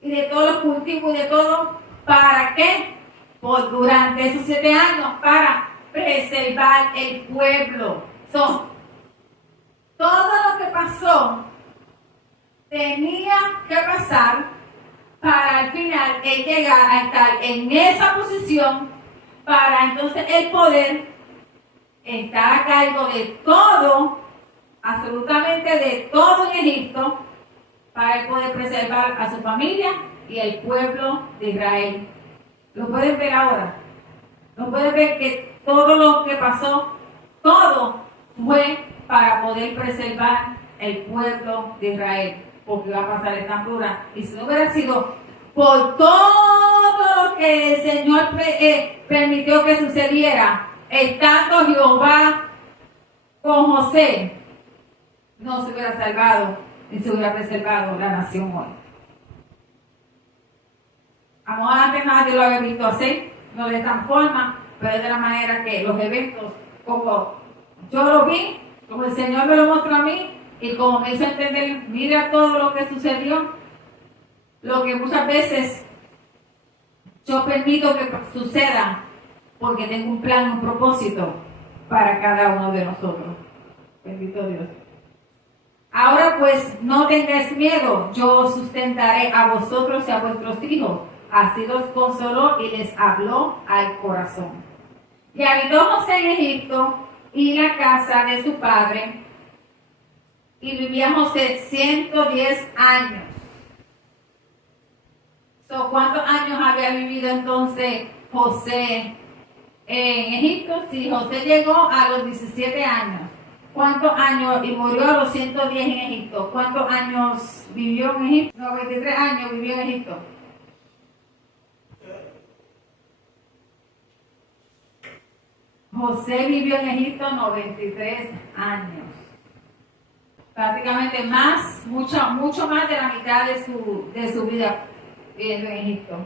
y de todos los cultivos y de todo. ¿Para qué? Durante esos 7 años, para preservar el pueblo. Todo lo que pasó tenía que pasar para al final él llegar a estar en esa posición, para entonces el poder estar a cargo de todo, absolutamente de todo en Egipto, para él poder preservar a su familia y el pueblo de Israel. ¿Lo pueden ver ahora? ¿Lo pueden ver que todo lo que pasó, todo fue para poder preservar el pueblo de Israel? Porque va a pasar esta hambruna. Y si no hubiera sido por todo lo que el Señor permitió que sucediera, estando Jehová con José, no se hubiera salvado ni se hubiera preservado la nación hoy. Antes nadie lo había visto así, no de esta forma, pero es de la manera que los eventos, como yo lo vi, como el Señor me lo mostró a mí, y como me hizo entender, mira todo lo que sucedió, lo que muchas veces yo permito que suceda, porque tengo un plan, un propósito para cada uno de nosotros. Bendito Dios. Ahora pues no tengáis miedo, yo os sustentaré a vosotros y a vuestros hijos. Así los consoló y les habló al corazón. Y habitó José en Egipto y la casa de su padre, y vivía José 110 años. ¿Cuántos años había vivido entonces José en Egipto? Si José llegó a los 17 años, ¿cuántos años? Y murió a los 110 en Egipto. ¿Cuántos años vivió en Egipto? 93 años vivió en Egipto. José vivió en Egipto 93 años. Prácticamente mucho más de la mitad de su vida viviendo en Egipto.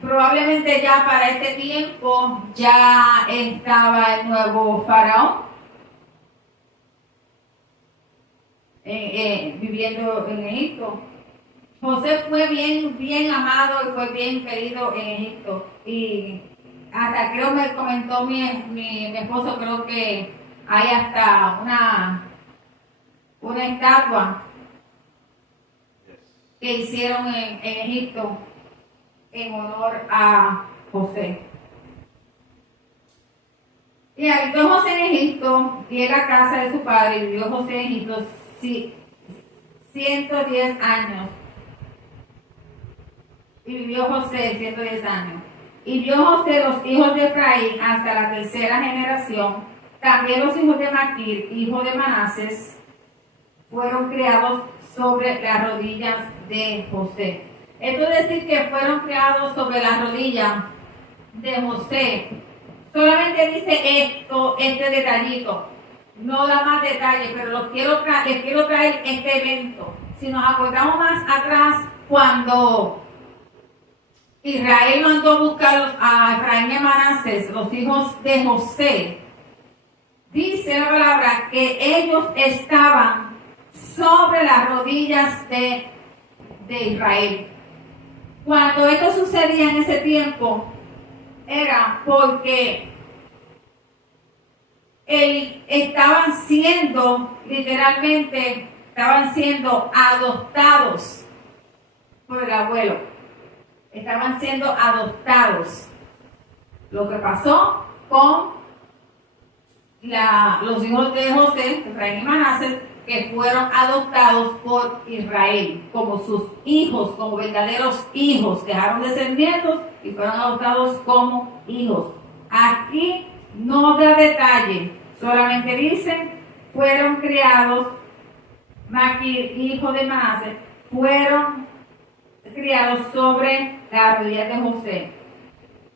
Probablemente ya para este tiempo ya estaba el nuevo faraón viviendo en Egipto. José fue bien amado y fue bien querido en Egipto. Y hasta creo me comentó mi esposo, creo que hay hasta una estatua que hicieron en Egipto en honor a José. Y habitó José en Egipto, y en la casa de su padre, y vivió José en Egipto 110 años. Y vivió José 110 años. Y vio José los hijos de Efraín hasta la tercera generación. También los hijos de Maquir, hijo de Manases, fueron criados sobre las rodillas de José. Esto es decir que fueron criados sobre las rodillas de José. Solamente dice este detallito. No da más detalles, pero les quiero traer este evento. Si nos acordamos más atrás, cuando Israel mandó a buscar a Efraín y Manases, los hijos de José, dice la palabra que ellos estaban sobre las rodillas de Israel. Cuando esto sucedía en ese tiempo, era porque estaban siendo adoptados por el abuelo. Estaban siendo adoptados. Lo que pasó con los hijos de José, Efraín y Manases, que fueron adoptados por Israel como sus hijos, como verdaderos hijos. Dejaron de ser nietos y fueron adoptados como hijos. Aquí no da detalle, solamente dicen, fueron criados, Maquir, hijo de Manases, fueron criados sobre la rodilla de José.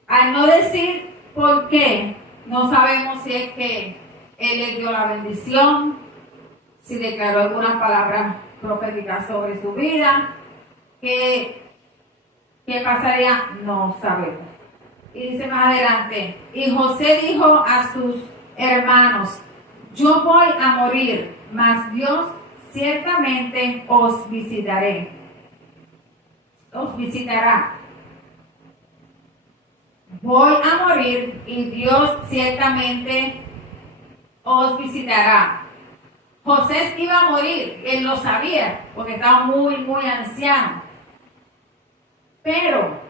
Al no decir por qué, no sabemos si es que él le dio la bendición, si declaró algunas palabras proféticas sobre su vida, ¿qué pasaría? No sabemos. Y dice más adelante, y José dijo a sus hermanos, yo voy a morir, mas Dios ciertamente os visitaré. Os visitará. Voy a morir y Dios ciertamente os visitará. José iba a morir, él lo sabía, porque estaba muy, muy anciano. Pero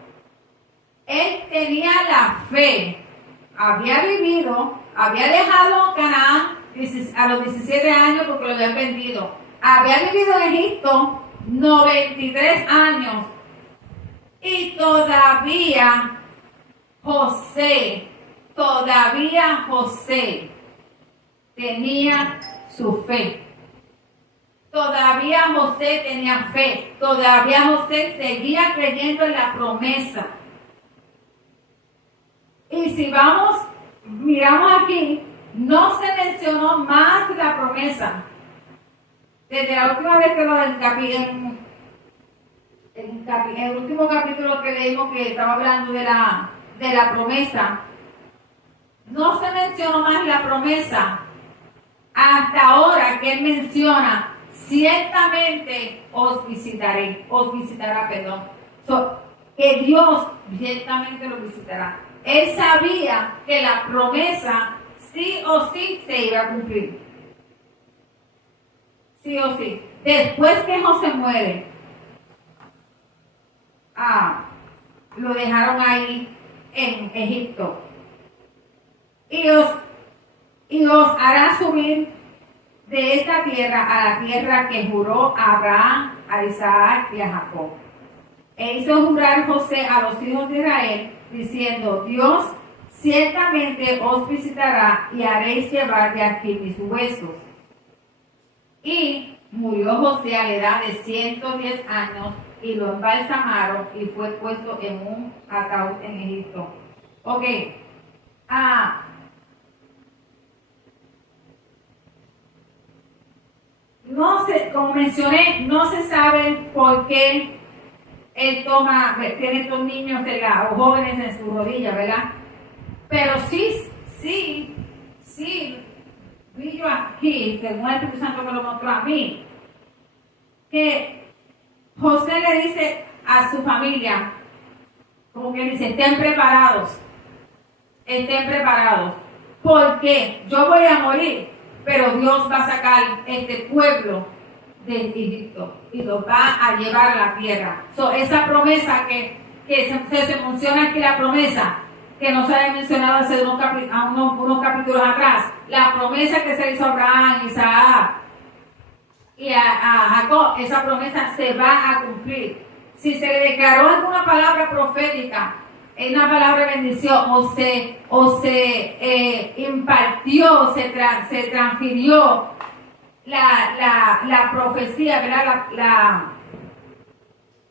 él tenía la fe, había vivido, había dejado Canaán a los 17 años porque lo habían vendido. Había vivido en Egipto 93 años y todavía José tenía su fe. Todavía José tenía fe. Todavía José seguía creyendo en la promesa. Y si miramos aquí, no se mencionó más la promesa. Desde la última vez que en el último capítulo que leímos que estaba hablando de la promesa, no se mencionó más la promesa hasta ahora que él menciona, ciertamente os visitará, que Dios ciertamente lo visitará. Él sabía que la promesa sí o sí se iba a cumplir. Sí o sí. Después que José muere, lo dejaron ahí en Egipto. Y os hará subir de esta tierra a la tierra que juró a Abraham, a Isaac y a Jacob. E hizo jurar José a los hijos de Israel, diciendo, Dios ciertamente os visitará y haréis llevar de aquí mis huesos. Y murió José a la edad de 110 años y lo embalsamaron y fue puesto en un ataúd en Egipto. Ok. No sé, como mencioné, no se sabe por qué él tiene estos niños o jóvenes en su rodilla, ¿verdad? Pero sí, vi yo aquí, según el Espíritu Santo me lo mostró a mí, que José le dice a su familia, como que dice, estén preparados, porque yo voy a morir, pero Dios va a sacar este pueblo de Egipto y los va a llevar a la tierra. Esa promesa que se menciona aquí, la promesa, que no se había mencionado hace unos capítulos atrás, la promesa que se hizo a Abraham, Isaac y a Jacob, esa promesa se va a cumplir. Si se le declaró alguna palabra profética, una palabra de bendición, o se impartió, se transfirió la profecía, ¿verdad?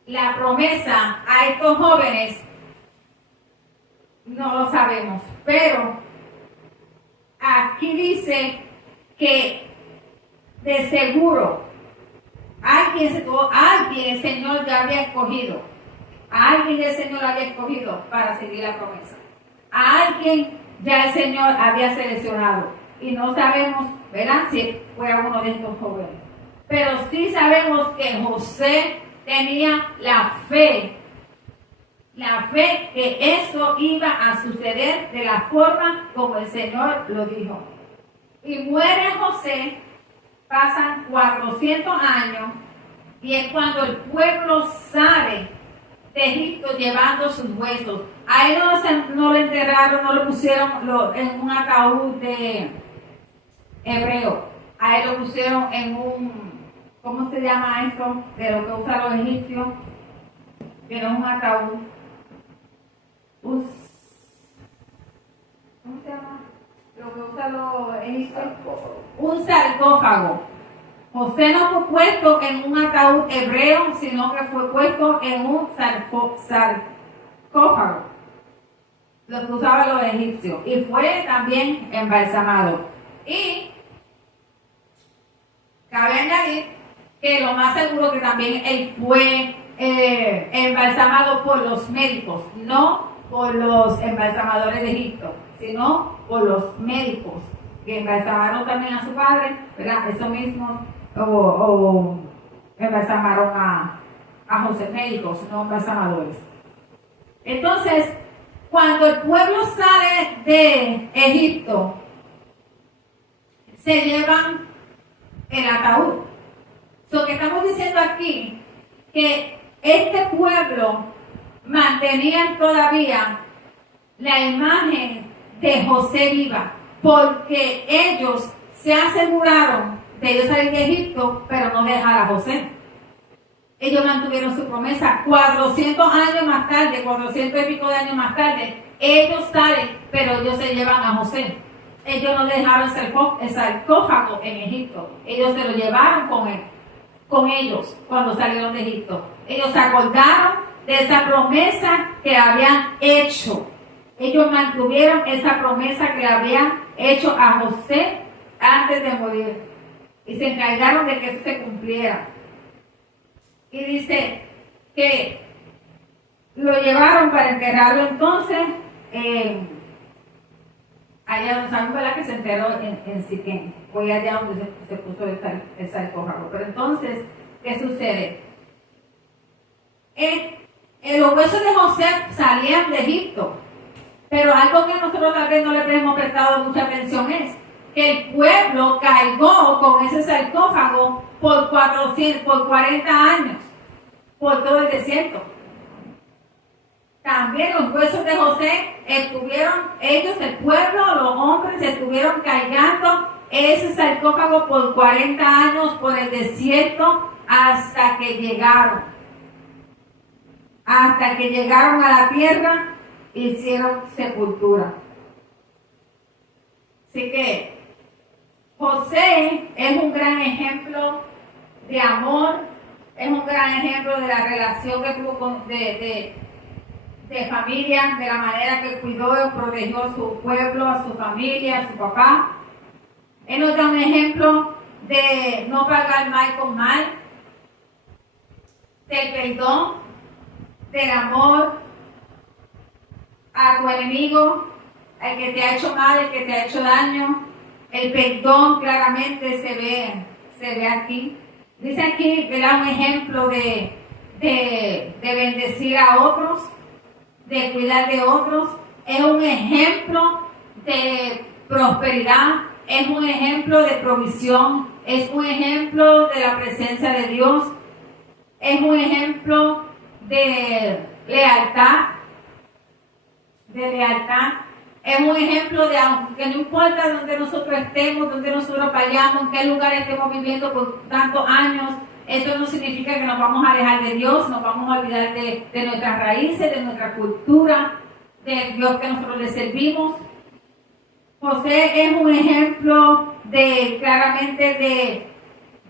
La promesa a estos jóvenes, no lo sabemos, pero aquí dice que de seguro alguien el Señor ya había escogido, a alguien el Señor había escogido para seguir la promesa, a alguien ya el Señor había seleccionado, y no sabemos, ¿verdad?, si fue uno de estos jóvenes, pero sí sabemos que José tenía la fe que eso iba a suceder de la forma como el Señor lo dijo. Y muere José, pasan 400 años, y es cuando el pueblo sale de Egipto llevando sus huesos. A él no lo enterraron, no lo pusieron en un ataúd de hebreo. A él lo pusieron en un, ¿cómo se llama esto? De lo que usan los egipcios, que no es un ataúd. ¿Cómo se llama? Lo que usan los egipcios. Un sarcófago. José no fue puesto en un ataúd hebreo, sino que fue puesto en un sarcófago, lo que usaban los egipcios, y fue también embalsamado. Y cabe añadir que lo más seguro que también él fue embalsamado por los médicos, no por los embalsamadores de Egipto, sino por los médicos que embalsamaron también a su padre, ¿verdad? Eso mismo, o embalsamaron a José, médicos, no embalsamadores. Entonces, cuando el pueblo sale de Egipto, se llevan el ataúd. Lo que estamos diciendo aquí, que este pueblo mantenía todavía la imagen de José viva, porque ellos se aseguraron de ellos salir de Egipto, pero no dejar a José. Ellos mantuvieron su promesa. 400 años más tarde, 400 y pico de años más tarde, ellos salen, pero ellos se llevan a José. Ellos no dejaron el sarcófago en Egipto. Ellos se lo llevaron con ellos cuando salieron de Egipto. Ellos se acordaron de esa promesa que habían hecho. Ellos mantuvieron esa promesa que habían hecho a José antes de morir. Y se encargaron de que eso se cumpliera. Y dice que lo llevaron para enterrarlo entonces allá donde sabemos, ¿verdad?, que se enterró en Siquén. Fue allá donde se puso el sarcófago. Pero entonces, ¿qué sucede? Los huesos de José salían de Egipto. Pero algo que nosotros tal vez no le hemos prestado mucha atención es que el pueblo cargó con ese sarcófago por 40 años, por todo el desierto. También los huesos de José ellos, el pueblo, los hombres, estuvieron cargando ese sarcófago por 40 años por el desierto hasta que llegaron a la tierra, hicieron sepultura. Así que José es un gran ejemplo de amor, es un gran ejemplo de la relación que tuvo de familia, de la manera que cuidó y protegió a su pueblo, a su familia, a su papá. Él nos da un ejemplo de no pagar mal con mal, del perdón, del amor a tu enemigo, al que te ha hecho mal, el que te ha hecho daño. El perdón claramente se ve aquí. Dice aquí, ¿verdad?, un ejemplo de bendecir a otros, de cuidar de otros. Es un ejemplo de prosperidad, es un ejemplo de provisión, es un ejemplo de la presencia de Dios, es un ejemplo de lealtad, de lealtad. Es un ejemplo de que no importa donde nosotros estemos, donde nosotros vayamos, en qué lugar estemos viviendo por tantos años, eso no significa que nos vamos a alejar de Dios, nos vamos a olvidar de nuestras raíces, de nuestra cultura, del Dios que nosotros le servimos. José es un ejemplo claramente de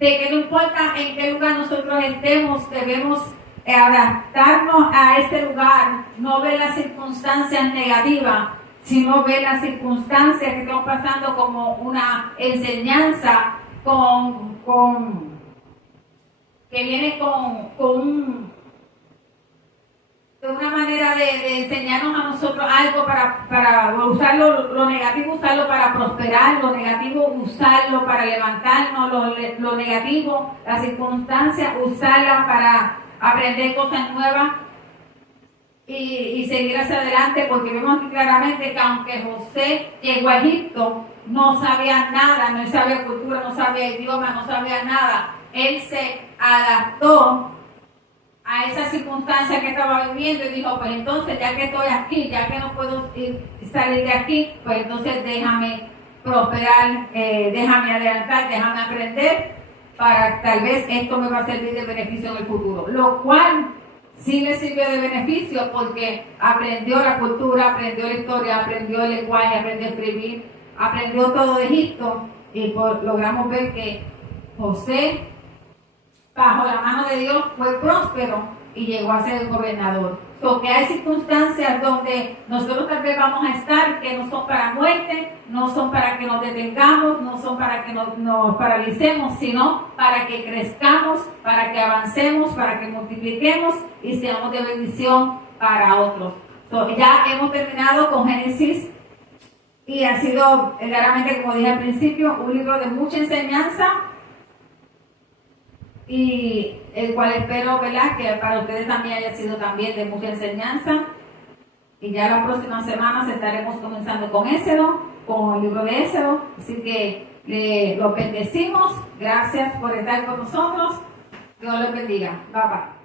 que no importa en qué lugar nosotros estemos, debemos adaptarnos a ese lugar, no ver las circunstancias negativas, sino ver las circunstancias que estamos pasando como una enseñanza que viene de una manera de enseñarnos a nosotros algo para usar lo negativo, usarlo para prosperar, lo negativo, usarlo para levantarnos, lo negativo, las circunstancias, usarlas para aprender cosas nuevas y seguir hacia adelante, porque vemos aquí claramente que aunque José llegó a Egipto, no sabía nada, no sabía cultura, no sabía idioma, no sabía nada. Él se adaptó a esa circunstancia que estaba viviendo y dijo, pues entonces ya que estoy aquí, ya que no puedo salir de aquí, pues entonces déjame prosperar, déjame adelantar, déjame aprender, para tal vez esto me va a servir de beneficio en el futuro. Lo cual sí le sirvió de beneficio porque aprendió la cultura, aprendió la historia, aprendió el lenguaje, aprendió a escribir, aprendió todo de Egipto y logramos ver que José, bajo la mano de Dios, fue próspero y llegó a ser el gobernador. Que hay circunstancias donde nosotros tal vez vamos a estar que no son para muerte, no son para que nos detengamos, no son para que nos paralicemos, sino para que crezcamos, para que avancemos, para que multipliquemos y seamos de bendición para otros. Ya hemos terminado con Génesis y ha sido claramente, como dije al principio, un libro de mucha enseñanza, y el cual espero, ¿verdad?, que para ustedes también haya sido también de mucha enseñanza. Y ya las próximas semanas estaremos comenzando con Éxodo, con el libro de Éxodo. Así que los bendecimos. Gracias por estar con nosotros. Dios los bendiga. Bye bye.